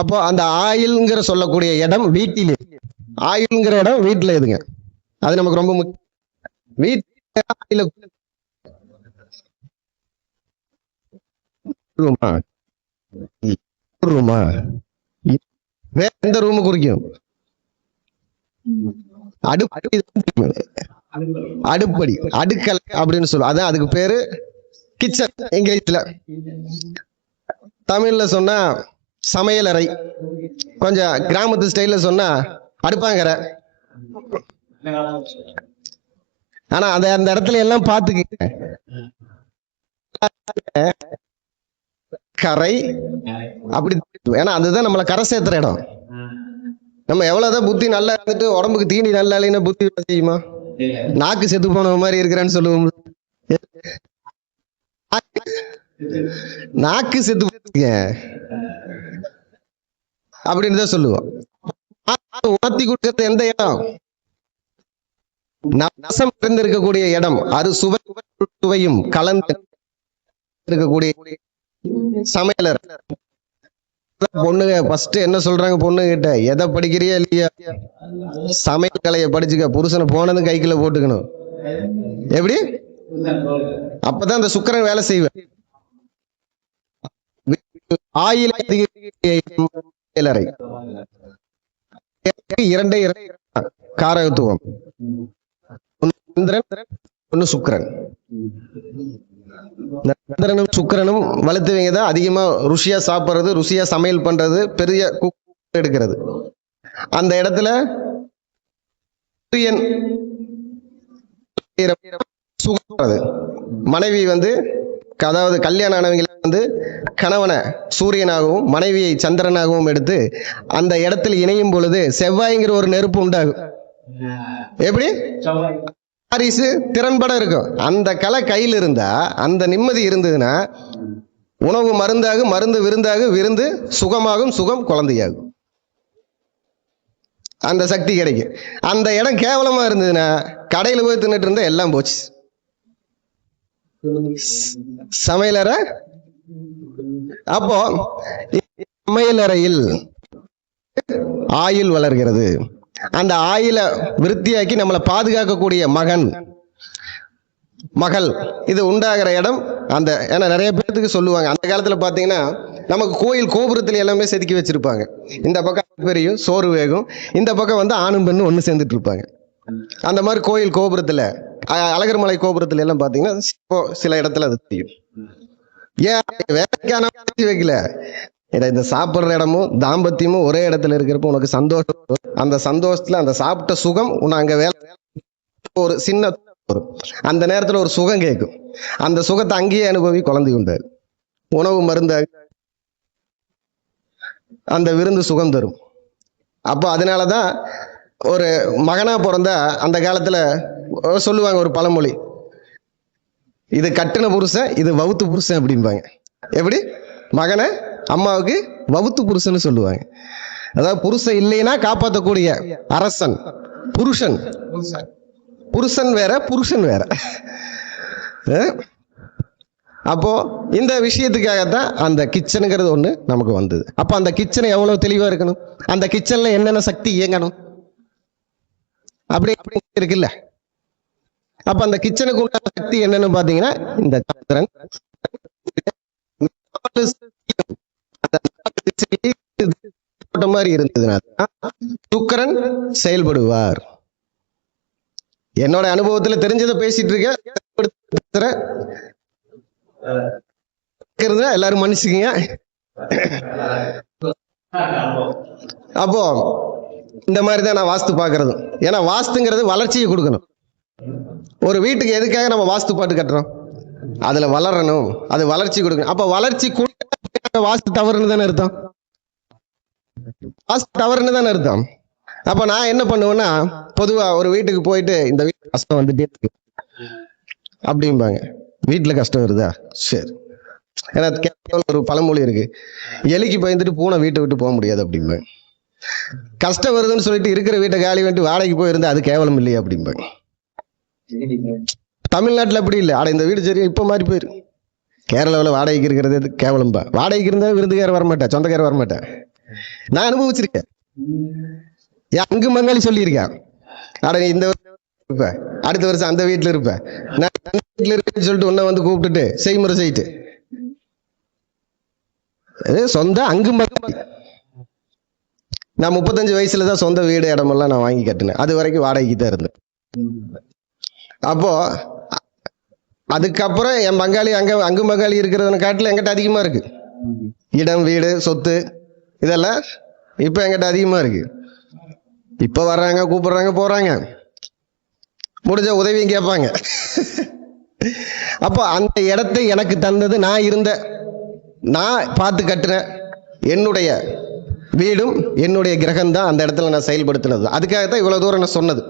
அப்போ அந்த ஆயுள்ங்கிற சொல்லக்கூடிய இடம் வீட்டிலே, ஆயுள்ங்கிற இடம் வீட்டுல எதுங்க, அது நமக்கு ரொம்ப முக்கியம். வீட்டுல ரூமா வேற எந்த ரூமு குறிக்கும்? அடுப்படி, அடுக்கலை அப்படின்னு சொல்லுவோம். அதான் அதுக்கு பேரு கிச்சன் இங்கிலீஷ்ல. தமிழ்ல சொன்னா சமையலறை, கொஞ்சம் கிராமத்து ஸ்டைல்ல சொன்னா அடுப்பாங்கரை. ஆனா அந்த இடத்துல எல்லாம் பாத்துக்க, கரை அப்படி, ஏன்னா அதுதான் நம்மள கரை சேர்த்துற இடம். நம்ம எவ்வளவுதான் புத்தி நல்லா இருந்துட்டு உடம்புக்கு தீனி நல்லா இல்லைன்னா புத்தி செய்யுமா? நாக்கு செத்து போன மாதிரி இருக்கிறேன்னு சொல்லுவோம். நாக்கு செத்து அப்படின்னு தான் சொல்லுவோம். உணர்த்தி கொடுக்கறது எந்த இடம்? நசம் இருக்கக்கூடிய இடம், அது சுவையும் கலந்து இருக்கக்கூடிய சமையலர். பொண்ணுங்க ஃபர்ஸ்ட் என்ன சொல்றாங்க பொண்ணு கிட்ட, எதை படிக்கிறியா இல்லையா, சமையல் கலையை படிச்சுக்க, புருஷனை போனதும் கைக்குள்ள போட்டுக்கணும். எப்படி? அப்பதான் அந்த சுக்கிரன் வேலை செய்வேன். ஆயில் அறை 2 காரகத்துவம், ஒன்னு சுக்கிரன். சந்திரனும் சுக்கிரனும் வலுத்தவங்க தான் அதிகமா ருசியா சாப்பிடுறது, ருசியா சமையல் பண்றது, பெரிய எடுக்கிறது. அந்த இடத்துல மனைவி வந்து, அதாவது கல்யாணம் ஆனவங்களை வந்து கணவனை சூரியனாகவும் மனைவியை சந்திரனாகவும் எடுத்து அந்த இடத்துல இணையும் பொழுது செவ்வாய்ங்கிற ஒரு நெருப்பு உண்டாகும். எப்படி? வாரிசு திறன்பட இருக்கும். அந்த கலை கையில் இருந்தா, அந்த நிம்மதி இருந்ததுன்னா உணவு மருந்தாகும், மருந்து விருந்தாகும், விருந்து சுகமாகும், சுகம் குழந்தையாகும். அந்த சக்தி கிடைக்கும். அந்த இடம் கேவலமா இருந்ததுன்னா கடையில போய் தின்னுட்டு இருந்தா எல்லாம் போச்சு. சமையலறை, அப்போ சமையலறையில் ஆயுள் வளர்கிறது. அந்த ஆயுளை விருத்தியாக்கி நம்மளை பாதுகாக்கக்கூடிய மகன் மகள் இது உண்டாகிற இடம் அந்த. ஏன்னா நிறைய பேருக்கு சொல்லுவாங்க, அந்த காலத்துல பாத்தீங்கன்னா நமக்கு கோயில் கோபுரத்துல எல்லாமே செதுக்கி வச்சிருப்பாங்க. இந்த பக்கம் பெரியும் சோறு வேகும், இந்த பக்கம் வந்து ஆணும் பெண்ணும் ஒண்ணு சேர்ந்துட்டு இருப்பாங்க. அந்த மாதிரி கோயில் கோபுரத்துல, அழகர் மலை கோபுரத்துல எல்லாம் பாத்தீங்கன்னா சில இடத்துல அது தெரியும். ஏன் வேலைக்கான வைக்கல, இந்த சாப்பிடுற இடமும் தாம்பத்தியமும் ஒரே இடத்துல இருக்கிறப்ப உனக்கு சந்தோஷம், அந்த சந்தோஷத்துல அந்த சாப்பிட்ட சுகம் உன்னை அங்க வேலை ஒரு சின்ன அந்த நேரத்துல ஒரு சுகம் கேட்கும். அந்த சுகத்தை அங்கேயே அனுபவி குழந்தை உண்டாது. உணவு மருந்தாக அந்த விருந்து சுகம் தரும். அப்போ அதனாலதான் ஒரு மகனா பிறந்தா அந்த காலத்துல சொல்லுவாங்க ஒரு பழமொழி, இது கட்டின புருஷன், இது வவுத்து புருஷன் அப்படிம்பாங்க. எப்படி? மகனை அம்மாவுக்கு வவுத்து புருஷன்னு சொல்லுவாங்க. அதாவது புருஷன் இல்லைன்னா காப்பாற்றக்கூடிய அரசன் புருஷன். புருஷன் வேற புருஷன் வேற. அப்போ இந்த விஷயத்துக்காகத்தான் அந்த கிச்சனுங்கிறது ஒண்ணு நமக்கு வந்தது. அப்ப அந்த கிச்சனை எவ்வளவு தெளிவா இருக்கணும், அந்த கிச்சன்ல என்னென்ன சக்தி இயங்கணும் அப்படி இருக்குல்ல. அப்ப அந்த கிச்சனுக்கு உண்டான சக்தி என்னன்னு பாத்தீங்கன்னா இந்த சந்திரன் மாதிரி இருந்ததுன்னா சுக்கிரன் செயல்படுவார். என்னோட அனுபவத்துல தெரிஞ்சதை பேசிட்டு இருக்க, எல்லாரும் மன்னிச்சுக்கீங்க. அப்போ இந்த மாதிரிதான் நான் வாஸ்து பாக்குறது. ஏன்னா வாஸ்துங்கிறது வளர்ச்சியை கொடுக்கணும். ஒரு வீட்டுக்கு எதுக்காக நம்ம வாஸ்து பாட்டு கட்டுறோம், அதுல வளரணும், அது வளர்ச்சி கொடுக்கணும். அப்ப வளர்ச்சி வாஸ்து தவறுன்னு தானே அர்த்தம், வாஸ்து தவறுன்னு தானே அர்த்தம். அப்ப நான் என்ன பண்ணுவேன்னா, பொதுவா ஒரு வீட்டுக்கு போயிட்டு இந்த வீட்டு கஷ்டம் வந்துட்டே இருக்கு அப்படிம்பாங்க. வீட்டுல கஷ்டம் வருதா, சரி. ஏன்னா ஒரு பழமொழி இருக்கு, எலிக்கு பயந்துட்டு பூனை வீட்டை விட்டு போக முடியாது அப்படிம்பாங்க. கஷ்டம் வருதுன்னு சொல்லிட்டு இருக்கிற வீட்டை காலி வந்துட்டு வாடகைக்கு போயிருந்தா அது கேவலம் இல்லையா அப்படிம்பாங்க. தமிழ்நாட்டுல அப்படி இல்லை. ஆட இந்த வீடு சரியா இப்ப மாதிரி போயிரு. கேரளாவில் வாடகைக்கு இருக்கிறது கேவலம்பா. வாடகைக்கு இருந்தா விருந்துக்கார வரமாட்டேன், சொந்தக்கார வரமாட்டேன். நான் அனுபவிச்சிருக்கேன். அங்கு மங்காளி சொல்லியிருக்கேன், ஆட இந்த இருப்ப அடுத்த வருஷம் அந்த வீட்டுல இருப்ப, நான் வீட்டுல இருப்பேன்னு சொல்லிட்டு உன்ன வந்து கூப்பிட்டுட்டு செய்முறை செய்யிட்டு சொந்த அங்கு மங்காளி. நான் 35 வயசுலதான் சொந்த வீடு இடமெல்லாம் நான் வாங்கி கட்டினேன். அது வரைக்கும் வாடகைக்கு தான் இருந்தேன். அப்போ அதுக்கப்புறம் என் பங்காளி அங்கு மங்காளி இருக்கிறவன காட்டுல எங்கிட்ட அதிகமா இருக்கு இடம், வீடு, சொத்து இதெல்லாம் இப்ப எங்கிட்ட அதிகமா இருக்கு. இப்ப வர்றாங்க, கூப்பிடுறாங்க, போறாங்க, முடிஞ்ச உதவியும் கேட்பாங்க. அப்போ அந்த இடத்தை எனக்கு தந்தது நான் பார்த்து கட்டுற என்னுடைய வீடும் என்னுடைய கிரகம் தான். அந்த இடத்துல நான் செயல்படுத்தினது. அதுக்காகத்தான் இவ்வளவு தூரம் நான் சொன்னது.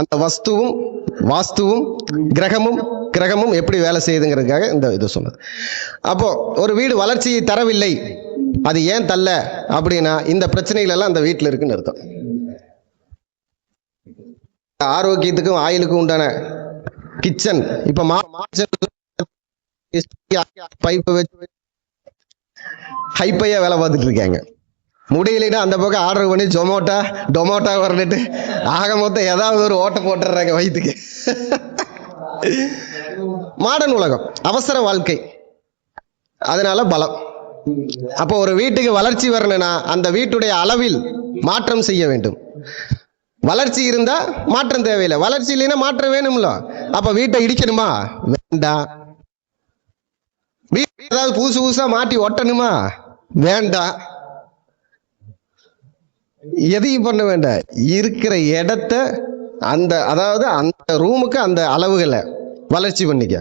அந்த வாஸ்துவும் கிரகமும் எப்படி வேலை செய்யுதுங்கிறதுக்காக இந்த இதை சொன்னது. அப்போ ஒரு வீடு வளர்ச்சியை தரவில்லை, அது ஏன் தள்ள அப்படின்னா இந்த பிரச்சனைகள் எல்லாம் அந்த வீட்டில் இருக்குன்னு அர்த்தம். ஆரோக்கியத்துக்கும் ஆயுளுக்கும் உண்டான கிச்சன் இப்ப பைப்பை வச்சு ஹைப்பையா வேலை பார்த்துட்டு இருக்காங்க. முடியலைன்னா அந்த பக்கம் ஆர்டர் பண்ணி டொமோட்டா வரட்டு ஆக மொத்தம் ஏதாவது ஒரு ஓட்ட போட்டுறாங்க வயிற்றுக்கு. மாடர்ன் உலகம், அவசர வாழ்க்கை, அதனால பலம். அப்போ ஒரு வீட்டுக்கு வளர்ச்சி வரணும்னா அந்த வீட்டுடைய அளவில் மாற்றம் செய்ய வேண்டும். வளர்ச்சி இருந்தா மாற்றம் தேவையில்லை, வளர்ச்சி இல்லைன்னா மாற்றம் வேணும்ல. அப்ப வீட்டை இடிக்கணுமா, வேண்டாம். வீட்டு ஏதாவது புதுசா மாட்டி ஒட்டணுமா, வேண்டாம். எதையும் பண்ண வேண்டாம். இருக்கிற இடத்த அதாவது அந்த ரூமுக்கு அந்த அளவுகளை வளர்ச்சி பண்ணிக்க.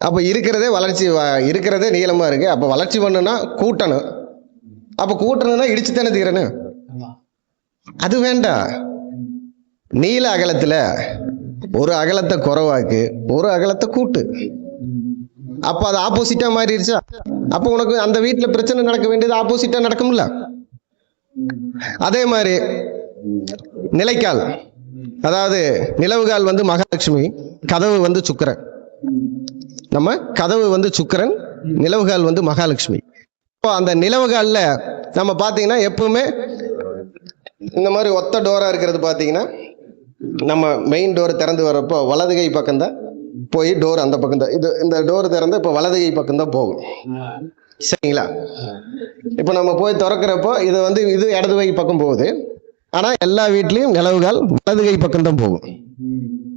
அப்ப இருக்கிறதே நீளமா இருக்கு. அப்ப வளர்ச்சி பண்ணணும்னா கூட்டணும். அப்ப கூட்டணும்னா இடிச்சு தானே தீரணும். அது வேண்டாம். நீள அகலத்துல ஒரு அகலத்தை குறைவாக்கு, ஒரு அகலத்தை கூட்டு. அப்ப அது ஆப்போசிட்டா மாறிடுச்சா? அப்ப உனக்கு அந்த வீட்டுல பிரச்சனை நடக்க வேண்டியது ஆப்போசிட்டா நடக்கும்ல. அதே மாதிரி நிலைக்கால், அதாவது நிலவுகால் வந்து மகாலட்சுமி, கதவு வந்து சுக்கிரன். நம்ம கதவு வந்து சுக்கிரன், நிலவுகால் வந்து மகாலட்சுமி. இப்போ அந்த நிலவுகால்ல நம்ம பாத்தீங்கன்னா எப்பவுமே இந்த மாதிரி ஒத்த டோரா இருக்கிறது பாத்தீங்கன்னா, நம்ம மெயின் டோர் திறந்து வர்றப்போ வலது கை பக்கம் தான் போய் டோர் அந்த பக்கம் தான். இந்த டோர் திறந்து இப்போ வலது கை பக்கம் தான் போகும், சரிங்களா? இப்போ நம்ம போய் திறக்கிறப்போ இது இடது கை பக்கம் போகுது. ஆனா எல்லா வீட்லயும் நிலவுகால் வலது கை பக்கம் தான் போகும்.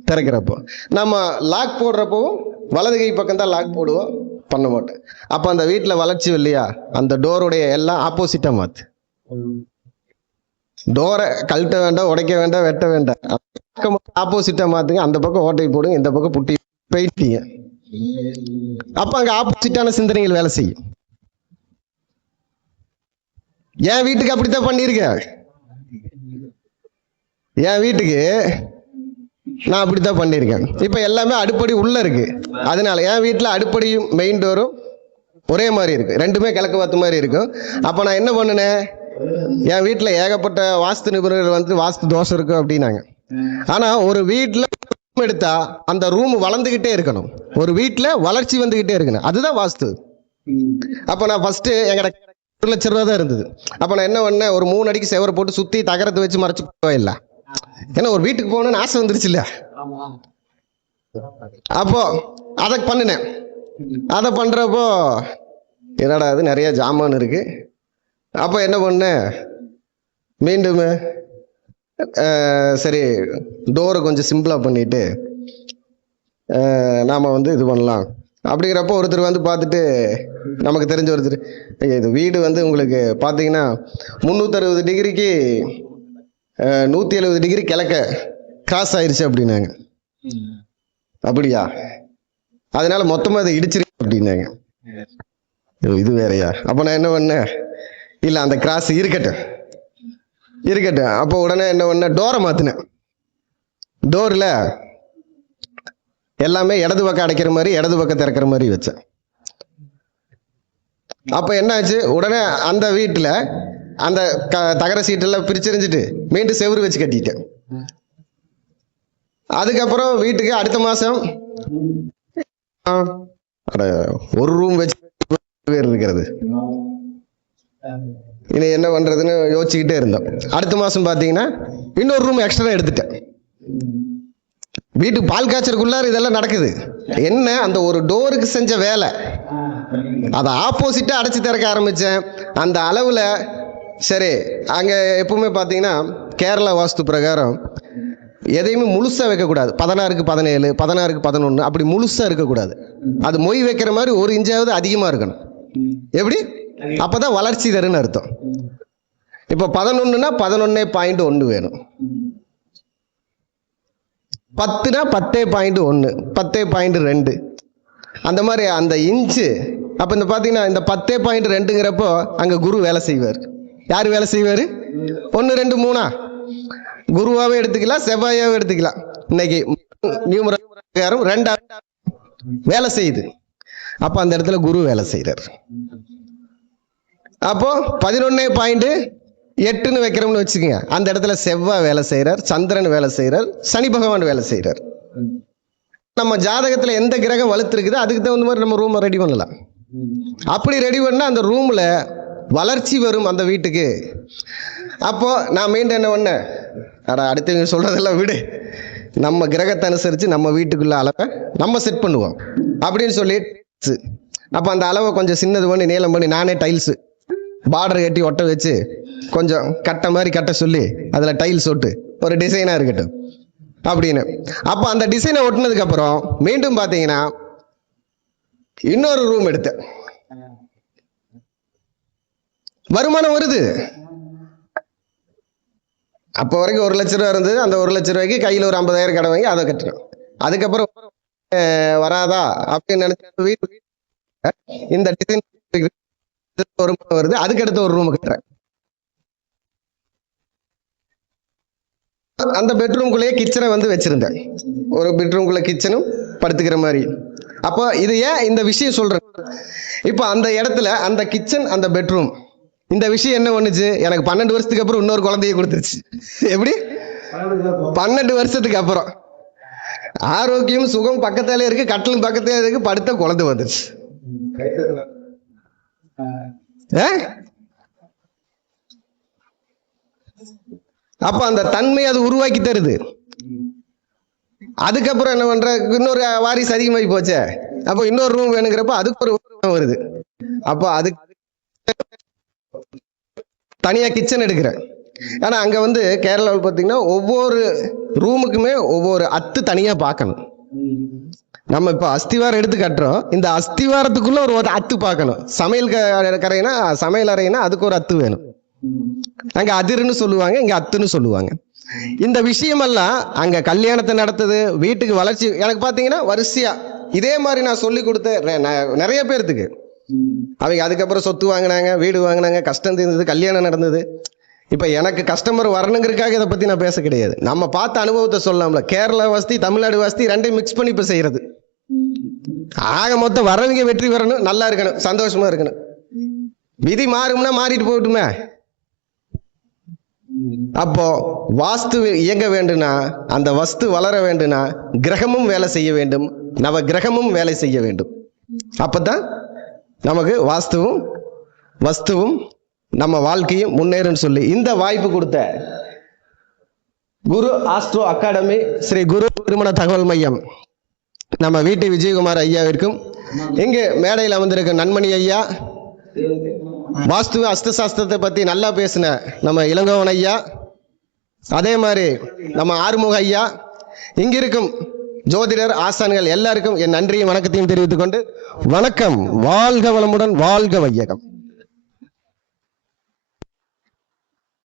திறக்கிறப்போ நம்ம லாக் போடுறப்பவும் வலது கை பக்கம் தான் லாக் போடுவோம், பண்ண மாட்டோம். அப்ப அந்த வீட்டுல வளர்ச்சி இல்லையா? அந்த டோருடைய எல்லாம் ஆப்போசிட்டா மாத்து. டோரை கழட்ட வேண்டாம், உடைக்க வேண்டாம், வெட்ட வேண்டாம், ஆப்போசிட்டா மாத்துங்க. அந்த பக்கம் ஓட்டை போடுங்க, இந்த பக்கம் புட்டி போயிட்டீங்க. அப்ப அங்க ஆப்போசிட்டான சிந்தனைகள் வேலை செய்யும். என் வீட்டுக்கு அப்படித்தான் பண்ணிருக்கேன். என் வீட்டுக்கு நான் அப்படித்தான் பண்ணிருக்கேன். இப்ப எல்லாமே அடுப்படி உள்ள இருக்கு. அதனால என் வீட்டுல அடுப்படியும் மெயின் டோரும் ஒரே மாதிரி இருக்கு, ரெண்டுமே கிழக்கு பார்த்த மாதிரி இருக்கும். அப்ப நான் என்ன பண்ணினேன், என் வீட்டுல ஏகப்பட்ட வாஸ்து நிபுணர்கள் வந்து வாஸ்து தோஷம் இருக்கு அப்படின்னாங்க. ஆனா ஒரு வீட்டுல எடுத்தா அந்த ரூம் வளர்ந்துகிட்டே இருக்கணும், ஒரு வீட்டுல வளர்ச்சி வந்துகிட்டே இருக்கணும், அதுதான் வாஸ்து. அப்ப நான் ஃபர்ஸ்ட் எங்கட 1,00,000 ரூபா தான் இருந்தது. அப்ப நான் என்ன பண்ணேன், ஒரு 3 அடிக்கு செவரை போட்டு சுத்தி தகரத்தை வச்சு மறைச்சு போயிடல. ஏன்னா ஒரு வீட்டுக்கு போகணும்னு ஆசை வந்துருச்சு இல்ல. அப்போ அதை பண்ணினேன். அதை பண்றப்போ என்னடா அது நிறைய ஜாமான் இருக்கு. அப்போ என்ன பண்ணேன், மீண்டும் சரி டோரை கொஞ்சம் சிம்பிளா பண்ணிட்டு நாம வந்து இது பண்ணலாம் அப்படிங்கிறப்போ ஒருத்தர் வந்து பார்த்துட்டு, நமக்கு தெரிஞ்ச ஒருத்தர், இது வீடு வந்து உங்களுக்கு பார்த்தீங்கன்னா 360 டிகிரிக்கு 170 டிகிரி கிழக்க கிராஸ் ஆயிருச்சு அப்படின்னாங்க. அப்படியா, அதனால மொத்தமா அதை இடிச்சிருக்கு அப்படின்னாங்க. இது வேறையா. அப்ப நான் என்ன பண்ணேன், இல்ல அந்த கிராஸ் இருக்கட்டும் இருக்கட்டும். அப்போ உடனே என்ன பண்ண, டோரை மாத்தினேன். டோர்ல எல்லாமே இடது பக்கம் அடைக்கிற மாதிரி இடது பக்கம் திறக்கிற மாதிரி வச்சேன். அப்ப என்ன ஆச்சு, உடனே அந்த வீட்டுல அந்த தகர சீட்டெல்லாம் பிரிச்செறிஞ்சிட்டு மீண்டும் செவுரு வச்சு கட்டிட்டேன். அதுக்கப்புறம் வீட்டுக்கு அடுத்த மாசம் ஒரு ரூம் வச்சு இருக்கிறது. இனி என்ன பண்றதுன்னு யோசிச்சுக்கிட்டே இருந்தோம். அடுத்த மாசம் பாத்தீங்கன்னா இன்னொரு ரூம் எக்ஸ்ட்ரா எடுத்துட்டேன். வீட்டுக்கு பால் காய்ச்சறதுக்குள்ளார இதெல்லாம் நடக்குது. என்ன, அந்த ஒரு டோருக்கு செஞ்ச வேலை அதை ஆப்போசிட்டா அடைச்சு திறக்க ஆரம்பிச்சேன். அந்த அளவுல சரி, அங்க எப்பவுமே பாத்தீங்கன்னா கேரளா வாஸ்து பிரகாரம் எதையுமே முழுசா வைக்கக்கூடாது. 16க்கு 17, 16க்கு 11 அப்படி முழுசா இருக்கக்கூடாது. அது மொய் வைக்கிற மாதிரி 1 இன்ச்சாவது அதிகமா இருக்கணும். எப்படி, அப்பதான் வளர்ச்சி தருன்னு அர்த்தம். இப்ப 11னா 11.1 வேணும், 10னா 10.1, 10.2 அந்த மாதிரி அந்த இன்ச்சு. அப்ப இந்த பாத்தீங்கன்னா இந்த 10.2ங்கிறப்போ அங்க குரு வேலை செய்வார். யாரு வேலை செய்வாரு? 1 2 3 குருவாவே எடுத்துக்கலாம், செவ்வாயாவே எடுத்துக்கலாம். இன்னைக்கு நியூமரல் 2 வேலை செய்யுது. அப்ப அந்த இடத்துல குரு வேலை செய்யறார். அப்போ 11.8ன்னு வைக்கிறோம்னு வச்சுக்கோங்க, அந்த இடத்துல செவ்வாய் வேலை செய்யறார், சந்திரன் வேலை செய்யறார், சனி பகவான் வேலை செய்யறார். நம்ம ஜாதகத்துல எந்த கிரகம் வலுத்திருக்குதோ அதுக்கு தகுந்த மாதிரி நம்ம ரூமை ரெடி பண்ணலாம். அப்படி ரெடி பண்ணா அந்த ரூம்ல வளர்ச்சி வரும் அந்த வீட்டுக்கு. அப்போ நான் மீண்டும் என்ன பண்ணேன், அடுத்தவங்க சொல்றதெல்லாம் விடு, நம்ம கிரகத்தை அனுசரிச்சு நம்ம வீட்டுக்குள்ள அளவை நம்ம செட் பண்ணுவோம் அப்படின்னு சொல்லி, அப்ப அந்த அளவை கொஞ்சம் சின்னது பண்ணி நீளம் பண்ணி நானே டைல்ஸ் பார்டர் கட்டி ஒட்ட வச்சு கொஞ்சம் கட்ட மாதிரி கட்ட சொல்லி அதுல டைல்ஸ் ஒட்டு ஒரு டிசைனா இருக்கட்டும் அப்படின்னு. அப்ப அந்த டிசைனை ஒட்டினதுக்கு அப்புறம் மீண்டும் பாத்தீங்கன்னா இன்னொரு ரூம் எடுத்தேன். வருமானம் வருது. அப்ப வரைக்கும் 1,00,000 ரூபா இருந்தது. அந்த 1,00,000 ரூபாய்க்கு கையில ஒரு 50,000 கடன் வாங்கி அதை கட்டணும். அதுக்கப்புறம் வராதா அப்படின்னு நினைச்சு வீட்டு இந்த டிசைன் வருமானம் வருது. அதுக்கு அடுத்து ஒரு ரூம் கட்டுறேன். அந்த பெட்ரூம்குள்ளேயே கிச்சனை வந்து வச்சிருந்தேன். ஒரு பெட்ரூம்குள்ள கிச்சனும் படுத்துக்கிற மாதிரி. அப்போ இது ஏன் இந்த விஷயம் சொல்றேன், இப்ப அந்த இடத்துல அந்த கிச்சன் அந்த பெட்ரூம் இந்த விஷயம் என்ன பண்ணுச்சு, எனக்கு 12 வருஷத்துக்கு அப்புறம் இன்னொரு குழந்தைய கொடுத்துருச்சு. எப்படி 12 வருஷத்துக்கு அப்புறம் ஆரோக்கியம் சுகம் பக்கத்தாலே இருக்கு, கட்டிலும் பக்கத்தாலே இருக்கு, படுத்த குழந்தை வந்துச்சு. அப்ப அந்த தன்மை அது உருவாக்கி தருது. அதுக்கப்புறம் என்ன பண்ற, இன்னொரு வாரிசு அதிகமாகி போச்சே, அப்போ இன்னொரு ரூம் வேணுங்கிறப்ப அதுக்கு ஒரு வருது. அப்போ அதுக்கு தனியா கிச்சன் எடுக்கிறேன். ஆனா அங்க வந்து கேரளாவில் பாத்தீங்கன்னா ஒவ்வொரு ரூமுக்குமே ஒவ்வொரு அத்து தனியா பார்க்கணும். நம்ம இப்ப அஸ்திவாரம் எடுத்து கட்டுறோம், இந்த அஸ்திவாரத்துக்குள்ள ஒரு அத்து பார்க்கணும். சமையல் கரைனா சமையல் அறைனா அதுக்கு ஒரு அத்து வேணும். அங்க அதிர்ன்னு சொல்லுவாங்க, இங்க அத்துன்னு சொல்லுவாங்க. இந்த விஷயமெல்லாம் அங்க கல்யாணத்தை நடத்துது, வீட்டுக்கு வளர்ச்சி. எனக்கு பாத்தீங்கன்னா வரிசையா இதே மாதிரி நான் சொல்லி கொடுத்த நிறைய பேர்த்துக்கு அவங்க அதுக்கப்புறம் சொத்து வாங்கினாங்க, வீடு வாங்கினாங்க, கஷ்டம் தீர்ந்தது, கல்யாணம் நடந்தது. இப்ப எனக்கு கஸ்டமர் வரணுங்கிறதுக்காக இதை பத்தி நான் பேச கிடையாது. நம்ம பார்த்த அனுபவத்தை சொல்லலாம்ல. கேரளா வாஸ்தி தமிழ்நாடு வாஸ்தி ரெண்டையும் மிக்ஸ் பண்ணி இப்ப செய்யறது. ஆக மொத்தம் வரவங்க வெற்றி பெறணும், நல்லா இருக்கணும், சந்தோஷமா இருக்கணும். விதி மாறும்னா மாறிட்டு போகட்டுமே. அப்போ வாஸ்து இயங்க வேண்டும்னா, அந்த வஸ்து வளர வேண்டும்னா கிரகமும் வேலை செய்ய வேண்டும், நவ கிரகமும் வேலை செய்ய வேண்டும். அப்பதான் நமக்கு வாஸ்துவும் வஸ்துவும் நம்ம வாழ்க்கையும் முன்னேறும் சொல்லி இந்த வாய்ப்பு கொடுத்த குரு ஆஸ்ட்ரோ அகாடமி, ஸ்ரீ குரு திருமண தகவல் மையம் நம்ம வீட்டு விஜயகுமார் ஐயாவிற்கும், இங்கு மேடையில் அமர்ந்திருக்க நன்மணி ஐயா, வாஸ்து அஸ்தசாஸ்திரத்தை பத்தி நல்லா பேசின நம்ம இளங்கோவன் ஐயா, அதே மாதிரி நம்ம ஆறுமுக ஐயா, இங்கிருக்கும் ஜோதிடர் ஆசான்கள் எல்லாருக்கும் என் நன்றியும் வணக்கத்தையும் தெரிவித்துக் கொண்டு, வணக்கம். வாழ்க வளமுடன், வாழ்க வையகம்.